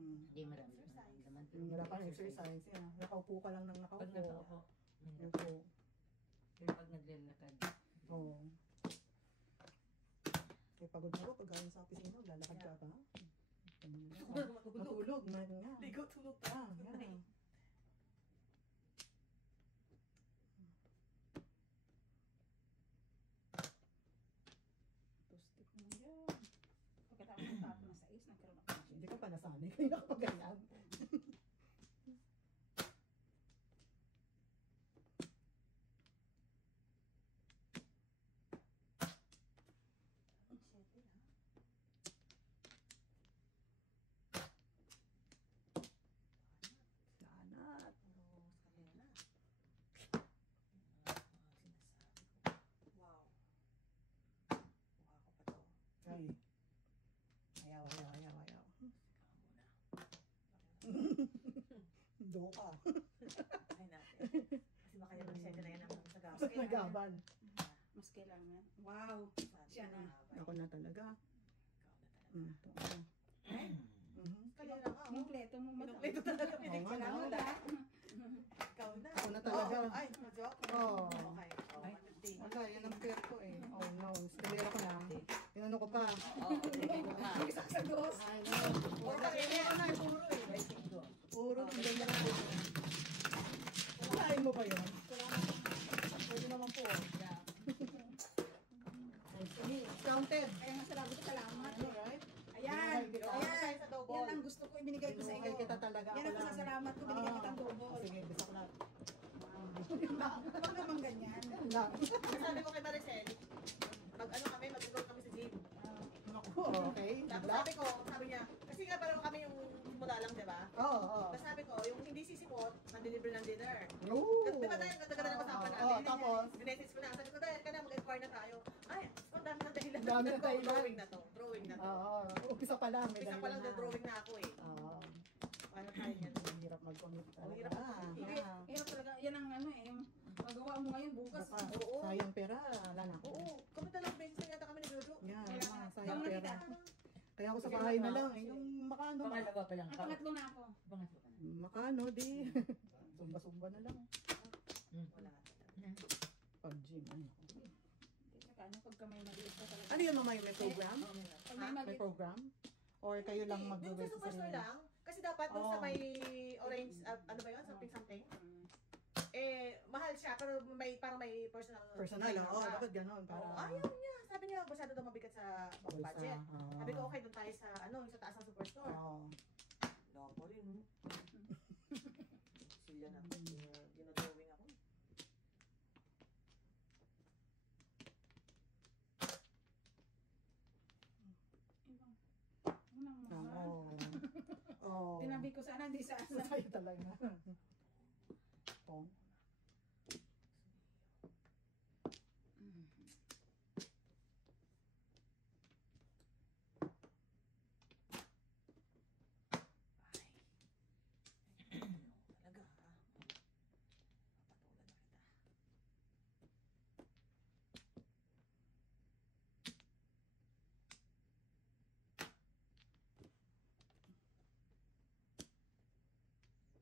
Hindi marami naman. Wala kang exercise. Yeah. Nakaupo ka lang ng Pag nakaupo. nakaupo. Ito. Pero pag naglalakad. Oo. Eh, pagod na ako pag galing sa opisina, lalakad ka pa. Matulog na nga. Ligo, tulog ka. Yeah. Tustik mo yan. Pagkatapos ng tapo na sa is, nagkaroon ako. Hindi ka pa nasanay. Kaya nakapag-ganyan. Sanat. Wow. Mukha ko pa to. Ay. Ayaw. Do ka. Ay natin. Kasi baka yung masyado na yan ang sa gabi. Basta nagabal. Mas kailangan. Wow. Siya na. Ako na talaga. Ito. Kaya lang ako. Kompleto mo madam. Kompleto talaga. Oo nga, Salamat no? ah. Ikaw na. Ako na talaga. Oh, ay, joke. Oo. Okay. Oh, Ay. 150. Wala, yan ang pair ko eh. Oh no, stilera ko na. Inano ko pa. Oo, sige ko nga. Isa sa dos. Ay no. Puro ka rin. Puro na, puro eh. Puro tingnan na lang. Kain mo ba yun? Pwede naman po. Counted. Kaya nga salamat salamat. Alright. Ayan. Ayan. Sa double. Yan ang gusto ko ibinigay ko sa iyo. Binuhay kita talaga. Yan ang pasasalamat ko, binigyan kitang double. Sige, bisak na. Huwag naman ganyan. Na. Sabi ko kay Maricel, mag ano kami, mag-go kami sa gym. Naku, okay. Tapos sabi niya, kasi nga parang kami yung mula lang, di ba? Oo. Tapos sabi ko, yung hindi sisipot, mag-deliver ng dinner. Oo. Di ba dahil ganda-ganda na usapan Oo, natin? tapos? Dinessage ko na, sabi ko, dahil ka na, mag-inquire na tayo. Ay, ang dami na dahilan. Dami na dahilan. Drawing na to, drawing na to. Oo. Umpisa pa lang. Isa pa lang na drawing na ako eh. Oo. Paano tayo yan? Ang hirap mag-commit talaga. Ang hirap mag-commit. Yeah. Yan talaga, yan ang ano eh, yung magawa mo ngayon bukas. Bukas. Oo. Sayang pera. Wala na ako. Oo, kami dalawang beses na yata kami nag-jojo. Yan, Kaya mga nga, sayang tama pera. kita. Kaya ako sa bahay na lang. Yung makano. Pangalawa pa lang Ang ako. pangatlo na ako. Pangatlo ka na. Makano, di. Sumba-sumba na lang. Wala. Pag-gym. Ano. Tsaka ano, pagka may maliit ka talaga. Ano yun, mamay? May program? Pag may May maliit, program? Or kayo lang Hindi, mag-work dun sa superstore lang. Kasi dapat dun sa may orange, ano ba yun? Something. Eh, mahal siya, pero may parang may personal. Personal, oo. Dapat ganon. Oo, Para... ayaw niya. Sabi niya, niya masyado daw mabigat sa budget. Sabi ko, okay, doon tayo sa, yung sa taas ng superstore. Oo. Loko rin, no? Sila na, ginodrawing ako. Ibang. Unang mahal. Oo. Oo. Tinabi ko sana, hindi sa asa. Sa'yo talaga. Pong. Talaga, ha? Papatulan na kita.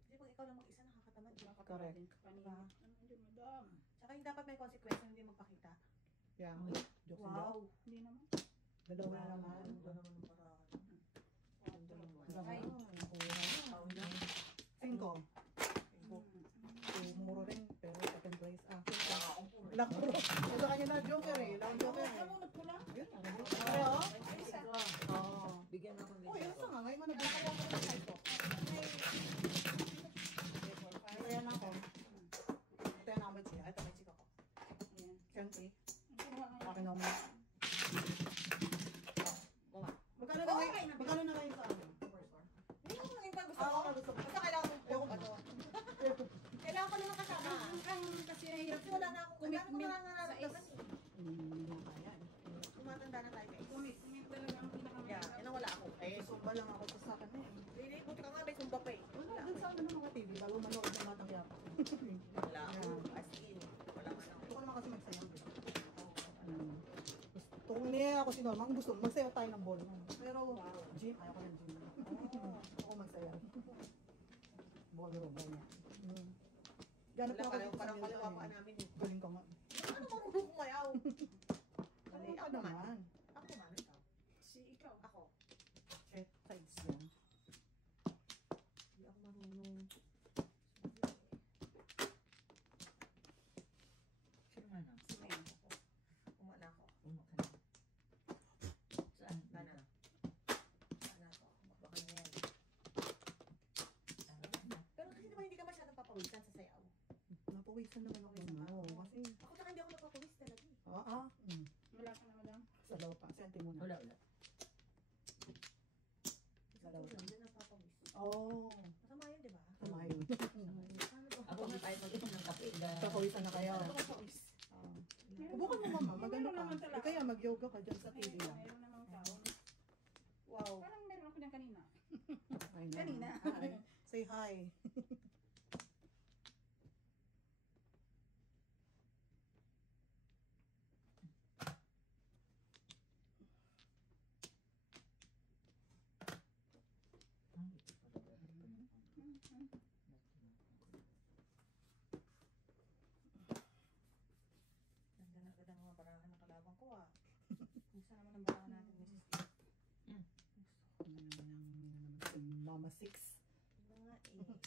Hindi, pag ikaw lang mag-isa, nakakatamad. Correct. Kanina. Ano yun, madam? Tsaka yung dapat may consequence, hindi magpakita. Yeah. Jokes and Wow! jokes. Hindi naman. Dalawa na naman. Ganda naman ang paraan. Ganda naman. Ay. Tao na. 5. Muro rin, pero second place. Akong puro. Ilang puro. Ito kanya na joker eh. Ilang joker eh. Namunod ko lang. Yun, ano yun? Pareho? Isa. Oo. Bigyan ako ng Oh, yun sa nga. Ngayon mo nabigyan ko ng ito. Ayan ako. Ito yung number siya. Ito may chika ko. Ayan. Siyempre. Kinuha nga. Akin naman. Mama. Magkano na ngayon? Magkano na ngayon sa akin? Hindi ko nang iba gusto Oo, ko. gusto ko. Basta kailangan ko Ayoko ba? Kailangan ko naman kasama. Ang kasi nahirap Kasi wala na akong commitment wala na nararamdaman eh. Hindi na kaya. Tumatanda na tayo guys. Commitment talaga ang Yeah, pinakamahirap. yan ang wala ako. Eh, sumba lang ako sa akin eh. Really, buti ka nga may sumba pa eh. Wala, dun sa ano ng mga TV, bago manood ng Batang Quiapo. Wala ako. As in, wala ka na. Gusto ko naman kasi magsayaw. Gusto ko niya ako si Norma, gusto magsayaw tayo ng ball. Pero gym, ayaw ko ng gym. Gusto ko magsayaw. Ballroom, ganyan. Ganap Wala ako parang dito sa parang Milton kaliwa pa eh. namin eh. Galing ka nga. Ano marunong kumayaw? Ano Mali, ka ako naman. naman? Ako naman, ikaw. Si ikaw. Ako. Check sides yan. Hindi ako marunong. Sino man ako? Kumana ako. Uno ka na. Saan? Sana. Sana ako. Baka na yan. Pero kasi naman hindi ka masyadong papawisan sa sayaw. Napawisan naman ako ng ako. Kasi, Ako tsaka hindi ako nagpapawis talaga eh. Wala ka na, madam. Sa law pa. Sente mo na. Wala, wala. Sa tulad, hindi nagpapawis. Oo. Masama yun, di ba? Tama yun. Paano ba? Ako nga tayo mag-inom ng kape. Papawisan na kayo. Ako nagpapawis. Subukan mo mama, maganda Meron ka. naman talaga. Eh, kaya mag-yoga ka dyan sa TV lang. Meron namang tao. Wow. Parang meron ako niyan kanina. Ay, no. Kanina. Hi. Say hi. Ganda na ganda ng mga barahan ng kalaban ko ah. Gusto naman ang barahan natin, Mrs. T. Si Mama Six. Ano nga eh. Tigas.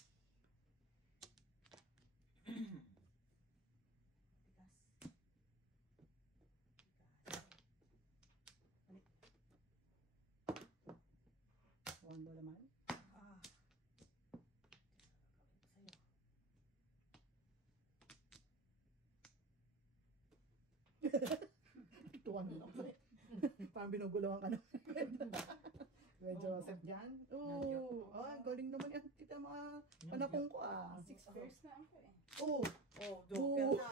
One mo naman. Ah. Sa'yo. Tuwan mo lang. Parang binuguluhan ka naman. Kuya Joseph dyan. Oo. Ay, galing naman yan. Kita mga panapong ko ah. 6 years na ako eh. Oo. Oh, joker na.